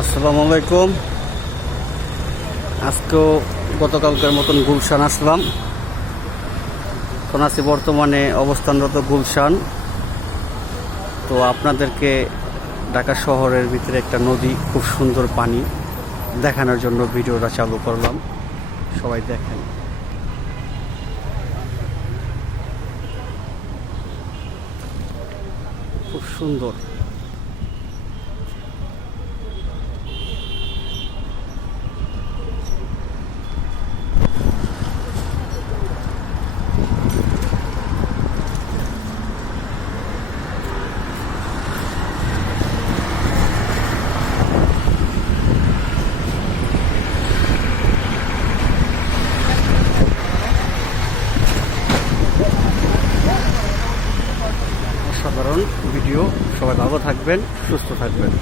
আসসালামু আলাইকুম। আজকেও গতকালকের মতন গুলশান আসলাম। এখন আছি বর্তমানে অবস্থানরত গুলশান। তো আপনাদেরকে ঢাকা শহরের ভিতরে একটা নদী, খুব সুন্দর পানি দেখানোর জন্য ভিডিওটা চালু করলাম। সবাই দেখেন, খুব সুন্দর। অসাধারণ ভিডিও। সবাই ভালো থাকবেন, সুস্থ থাকবেন।